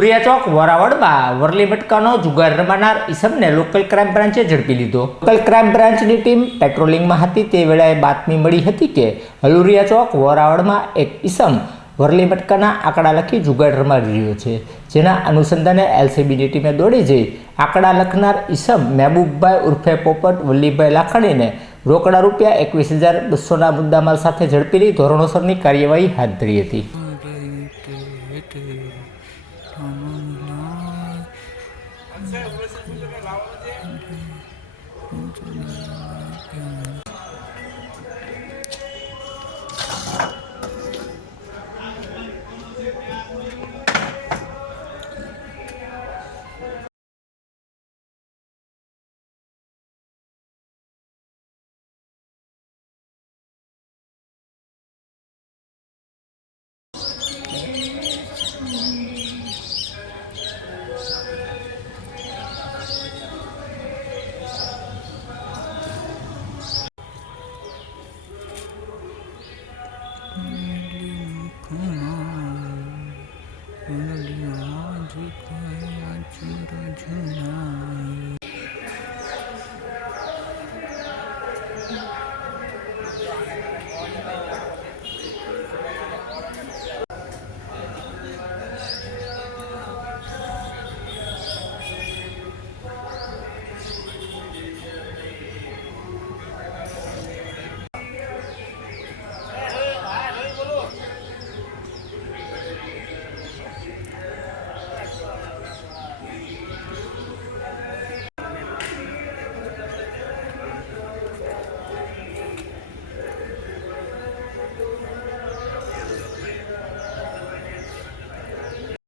હલુરિયા ચોક વરાવળમાં વરલી મટકાનો જુગાર રમાનાર ઈસમને local crime બ્રાન્ચે ઝડપી લીધો। લોકલ ક્રાઇમ બ્રાન્ચની ટીમ પેટ્રોલિંગમાં હતી તે વેળાએ બાતમી મળી હતી કે હલુરિયા ચોક વરાવળમાં એક ઈસમ વરલી મટકાના આંકડા લખી જુગાર રમાડી રહ્યો છે, જેના અનુસંધાને એલસીબીની ટીમે દોડી જઈ આંકડા લખનાર ઈસમ મહેબૂબભાઈ ઉર્ફે પોપટ વલ્લીભાઈ લાખાણીને રોકડા રૂપિયા 21,200ના મુદ્દામાલ સાથે ઝડપી લઈ ધોરણોસરની કાર્યવાહી હાથ ધરી હતી।